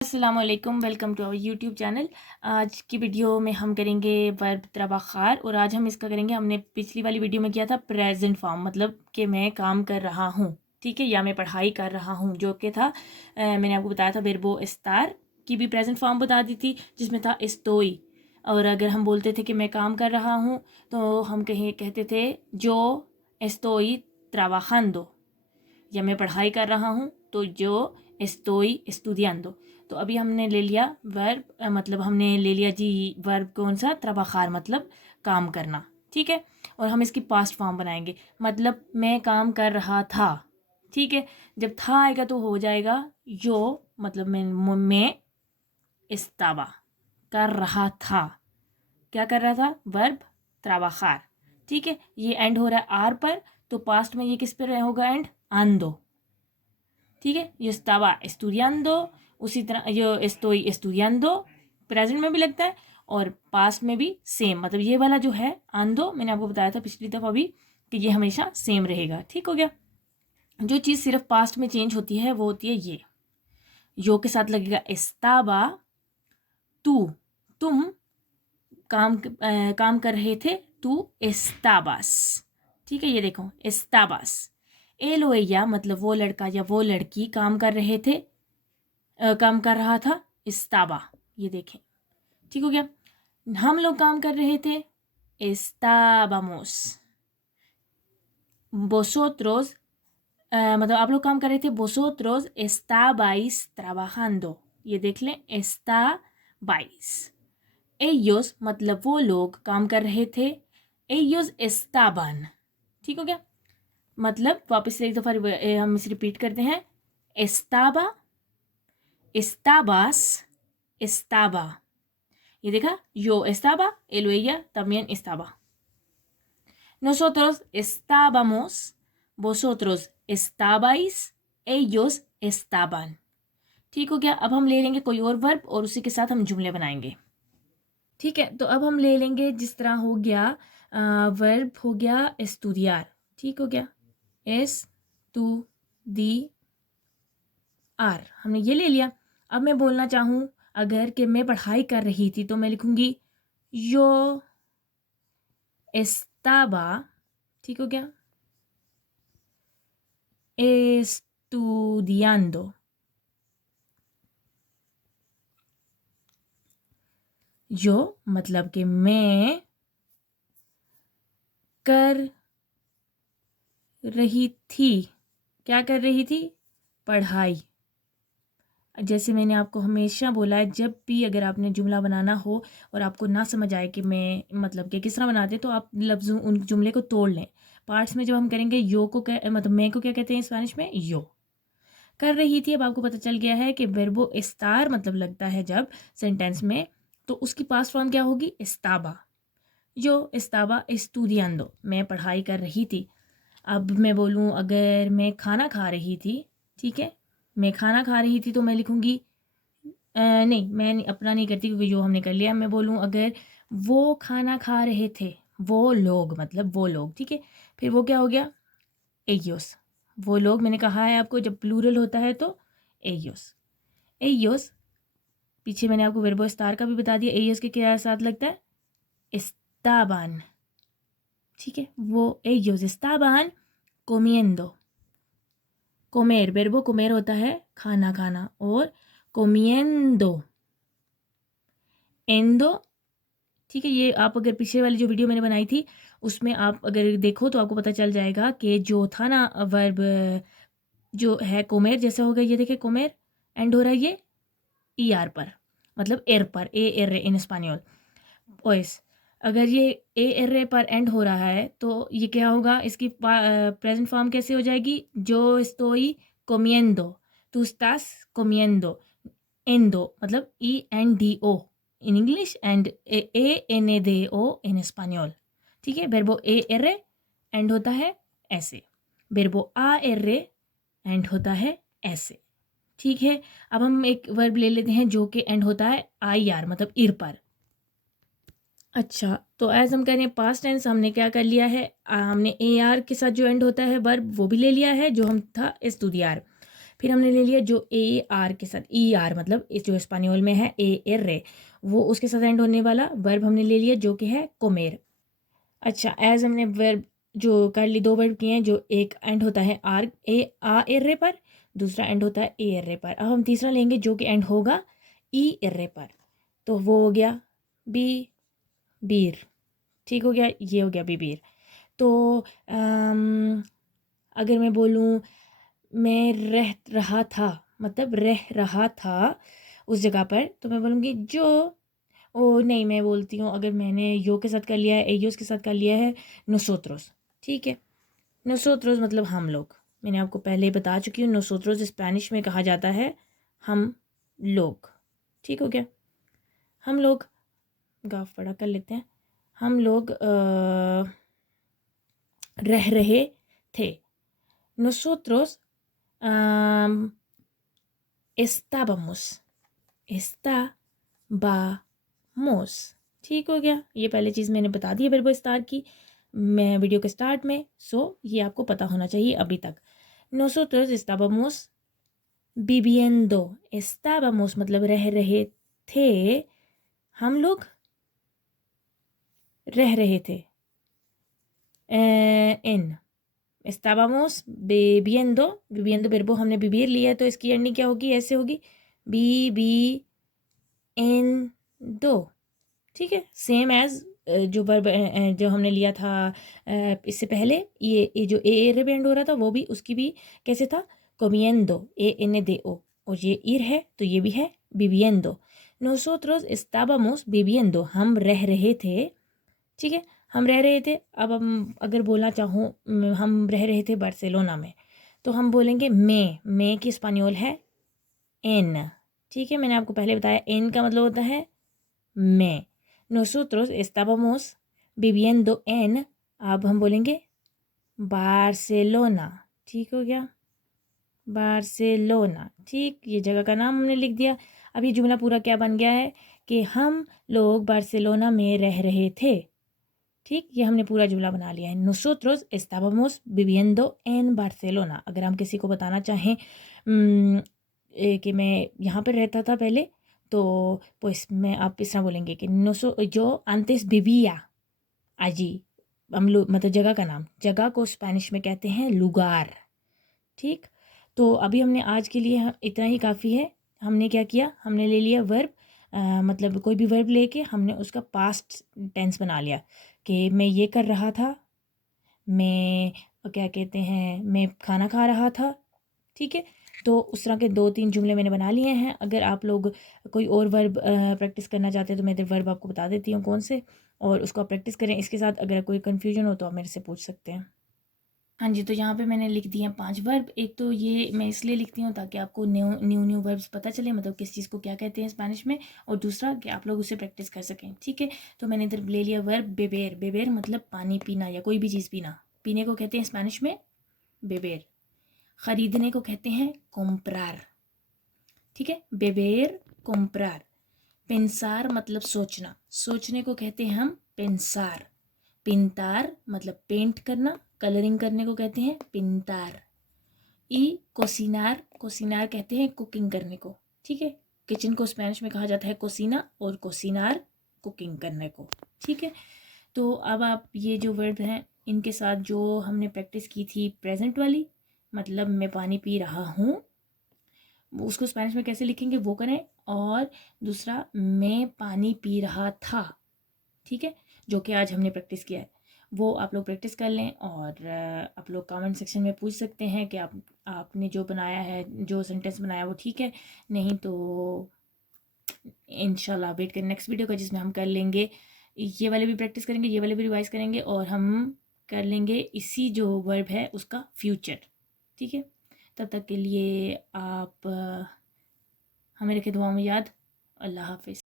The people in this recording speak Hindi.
अस्सलामुअलैकुम, welcome to our YouTube channel. आज की वीडियो में हम करेंगे वर्ब त्राबाखार और आज हम इसका करेंगे। हमने पिछली वाली वीडियो में किया था प्रेजेंट फॉर्म, मतलब कि मैं काम कर रहा हूँ, ठीक है, या मैं पढ़ाई कर रहा हूँ, जो कि था मैंने आपको बताया था वर्बो एस्तार की भी प्रेजेंट फॉर्म बता दी थी, जिसमें था एस्तोई। और अगर हम बोलते थे कि मैं काम कर रहा हूँ तो हम कहते थे जो एस्तोई ट्राबाजando, या मैं पढ़ाई कर रहा हूँ तो जो estoy estudiando। तो अभी हमने ले लिया वर्ब, मतलब हमने ले लिया जी वर्ब कौन सा, trabajar, मतलब काम करना, ठीक है। और हम इसकी पास्ट फॉर्म बनाएंगे, मतलब मैं काम कर रहा था, ठीक है। जब था आएगा तो हो जाएगा जो, मतलब मैं estaba, कर रहा था, क्या कर रहा था, वर्ब trabajar, ठीक है। ये एंड हो रहा है आर पर, तो पास्ट में ये किस पर होगा एंड, ando, ठीक है। yo estaba estudiando, उसी तरह yo estoy estudiando प्रेजेंट में भी लगता है और पास्ट में भी सेम, मतलब ये वाला जो है आंदो, मैंने आपको बताया था पिछली दफ़ा भी कि ये हमेशा सेम रहेगा, ठीक हो गया। जो चीज़ सिर्फ पास्ट में चेंज होती है वो होती है ये, यो के साथ लगेगा एस्ताबा, तू, तुम काम कर रहे थे, तू एस्ताबास, ठीक है। ये देखो एस्ताबास, एल ओ या मतलब वो लड़का या वो लड़की काम कर रहे थे, काम कर रहा था, इस्ताबा, ये देखें, ठीक हो गया। हम लोग काम कर रहे थे, estábamos, vosotros, मतलब आप लोग काम कर रहे थे, vosotros estabais trabajando, ये देख लें, estabais। ellos मतलब वो लोग काम कर रहे थे, ellos estaban, ठीक हो गया। मतलब वापस से एक दफ़ा हम इसे रिपीट करते हैं, estaba, estabas, estaba, ये देखा, yo estaba, él o ella también estaba। nosotros estábamos, vosotros estabais, ellos estaban, ठीक हो गया। अब हम ले लेंगे कोई और वर्ब और उसी के साथ हम जुमले बनाएंगे, ठीक है। तो अब हम ले लेंगे, जिस तरह हो गया वर्ब हो गया estudiar, ठीक हो गया, estudiar, हमने ये ले लिया। अब मैं बोलना चाहूँ अगर कि मैं पढ़ाई कर रही थी तो मैं लिखूंगी yo estaba, ठीक हो गया, estudiando, जो मतलब कि मैं कर रही थी, क्या कर रही थी, पढ़ाई। जैसे मैंने आपको हमेशा बोला है, जब भी अगर आपने जुमला बनाना हो और आपको ना समझ आए कि मैं मतलब कि किस तरह बनाते, तो आप लफ्ज़ों उन जुमले को तोड़ लें। पार्ट्स में जब हम करेंगे, यो को क्या मतलब मैं को क्या कहते हैं स्पेनिश में, यो। कर रही थी, अब आपको पता चल गया है कि वर्बो एस्तार मतलब लगता है जब सेंटेंस में, तो उसकी पास्ट फॉर्म क्या होगी, एस्ताबा। जो एस्ताबा एस्टूडियांदो, मैं पढ़ाई कर रही थी। अब मैं बोलूँ अगर मैं खाना खा रही थी, ठीक है, मैं खाना खा रही थी तो मैं लिखूँगी, नहीं मैं नहीं, अपना नहीं करती क्योंकि जो हमने कर लिया। मैं बोलूँ अगर वो खाना खा रहे थे, वो लोग मतलब वो लोग, ठीक है, फिर वो क्या हो गया, एयोस, वो लोग, मैंने कहा है आपको जब प्लूरल होता है तो एयोस, एयोस। पीछे मैंने आपको वर्बो स्टार का भी बता दिया, एयोस के क्या साथ लगता है, estaban, ठीक है, वो ellos estaban comiendo, comer, verbo comer होता है खाना खाना, और comiendo, endo, ठीक है। ये आप अगर पीछे वाली जो वीडियो मैंने बनाई थी उसमें आप अगर देखो तो आपको पता चल जाएगा कि जो था ना वर्ब जो है कोमेर जैसा हो गया, ये देखिए कोमेर एंड हो रहा है ये ई आर पर, मतलब एर पर, ए एर इन स्पेनियोल, ओएस। अगर ये ए एर पर एंड हो रहा है तो ये क्या होगा, इसकी प्रेजेंट फॉर्म कैसे हो जाएगी, जो estoy comiendo, tú estás comiendo, endo मतलब E N D O in English and A N A दे ओ इन स्पेनियोल, ठीक है। वर्बो ए एर एंड होता है ऐसे, वर्बो आ एर एंड होता है ऐसे, ठीक है। अब हम एक वर्ब ले लेते हैं जो कि एंड होता है आई आर, मतलब इर पर। अच्छा, तो एज हम कह रहे हैं पास्ट टेंस, हमने क्या कर लिया है, हमने ए आर के साथ जो एंड होता है वर्ब वो भी ले लिया है, जो हम था estudiar। फिर हमने ले लिया जो ए आर के साथ, ई आर मतलब इस जो स्पेनियोल में है ए एर्रे, वो उसके साथ एंड होने वाला वर्ब हमने ले लिया जो कि है कोमेर। अच्छा, एज हमने वर्ब जो कर ली, दो वर्ब किए हैं, जो एक एंड होता है आर ए आ एर्रे पर, दूसरा एंड होता है ए एर्रे पर। अब हम तीसरा लेंगे जो कि एंड होगा ई एर्रे पर, तो वो हो गया बी बीर। ठीक हो गया, ये हो गया बी बीर। तो अगर मैं बोलूँ मैं रह रहा था, मतलब रह रहा था उस जगह पर, तो मैं बोलूँगी जो, ओ नहीं मैं बोलती हूँ, अगर मैंने यो के साथ कर लिया है, एयोस के साथ कर लिया है, नोसोत्रोस। ठीक है, नोसोत्रोस मतलब हम लोग, मैंने आपको पहले ही बता चुकी हूँ, नोसोत्रोस स्पेनिश में कहा जाता है हम लोग। ठीक हो गया, हम लोग, गाफ पढ़ा कर लेते हैं, हम लोग रह रहे थे। Nosotros estábamos, estábamos। ठीक हो गया, ये पहले चीज़ मैंने बता दी है वर्ब स्टार की मैं वीडियो के स्टार्ट में, सो ये आपको पता होना चाहिए अभी तक। Nosotros estábamos viviendo, estábamos मतलब रह रहे थे, हम लोग रह रहे थे। इन estábamos viviendo, viviendo verbo हमने vivir लिया है, तो इसकी एंडिंग क्या होगी, ऐसे होगी viviendo। ठीक है, सेम एज जो वर्ब जो हमने लिया था इससे पहले, ये जो ए रे एंड हो रहा था, वो भी उसकी भी कैसे था, comiendo, ENDO, और ये ir है तो ये भी है viviendo। nosotros estábamos viviendo, हम रह रहे थे। ठीक है, हम रह रहे थे। अब हम अगर बोलना चाहूँ, हम रह रहे थे बार्सिलोना में, तो हम बोलेंगे मैं की स्पेनियोल है एन। ठीक है, मैंने आपको पहले बताया एन का मतलब होता है मैं। Nosotros estábamos viviendo en, अब हम बोलेंगे बार्सिलोना। ठीक हो गया, बार्सिलोना। ठीक, ये जगह का नाम हमने लिख दिया। अब ये जुमला पूरा क्या बन गया है कि हम लोग बार्सिलोना में रह रहे थे। ठीक, ये हमने पूरा जुमला बना लिया है। Nosotros estábamos viviendo en Barcelona। अगर हम किसी को बताना चाहें कि मैं यहाँ पर रहता था पहले, तो pues मैं आप इस तरह बोलेंगे कि जो antes vivía allí, हम लोग मतलब जगह का नाम, जगह को स्पेनिश में कहते हैं लुगार। ठीक, तो अभी हमने आज के लिए इतना ही काफ़ी है। हमने क्या किया, हमने ले लिया वर्ब, मतलब कोई भी वर्ब लेके हमने उसका पास्ट टेंस बना लिया कि मैं ये कर रहा था, मैं क्या कहते हैं, मैं खाना खा रहा था। ठीक है, तो उस तरह के 2-3 जुमले मैंने बना लिए हैं। अगर आप लोग कोई और वर्ब प्रैक्टिस करना चाहते हैं तो मैं इधर वर्ब आपको बता देती हूँ कौन से, और उसको आप प्रैक्टिस करें। इसके साथ अगर कोई कन्फ्यूजन हो तो आप मेरे से पूछ सकते हैं। हाँ जी, तो यहाँ पे मैंने लिख दिए हैं 5 वर्ब। एक तो ये मैं इसलिए लिखती हूँ ताकि आपको न्यू वर्ब्स पता चले, मतलब किस चीज़ को क्या कहते हैं स्पेनिश में, और दूसरा कि आप लोग उसे प्रैक्टिस कर सकें। ठीक है, तो मैंने इधर ले लिया वर्ब बेबेर। बेबेर मतलब पानी पीना या कोई भी चीज़ पीना। पीने को कहते हैं स्पेनिश में बेबेर। ख़रीदने को कहते हैं comprar। ठीक है, बेबेर comprar। पेंसार मतलब सोचना, सोचने को कहते हैं हम पेंसार। पिंतार मतलब पेंट करना, कलरिंग करने को कहते हैं पिंतार। ई कोसिनार, कोसिनार कहते हैं कुकिंग करने को। ठीक है, किचन को स्पेनिश में कहा जाता है कोसिना, और कोसिनार कुकिंग करने को। ठीक है, तो अब आप ये जो वर्ड हैं इनके साथ जो हमने प्रैक्टिस की थी प्रेजेंट वाली, मतलब मैं पानी पी रहा हूँ, उसको स्पेनिश में कैसे लिखेंगे वो करें। और दूसरा मैं पानी पी रहा था। ठीक है, जो कि आज हमने प्रैक्टिस किया है, वो आप लोग प्रैक्टिस कर लें। और आप लोग कमेंट सेक्शन में पूछ सकते हैं कि आपने जो बनाया है, जो सेंटेंस बनाया वो ठीक है, नहीं तो इंशाल्लाह वेट करें नेक्स्ट वीडियो का, जिसमें हम कर लेंगे ये वाले भी प्रैक्टिस करेंगे, ये वाले भी रिवाइज करेंगे, और हम कर लेंगे इसी जो वर्ब है उसका फ्यूचर। ठीक है, तब तक के लिए आप हमें रखें दुआ में याद। अल्लाह हाफिज़।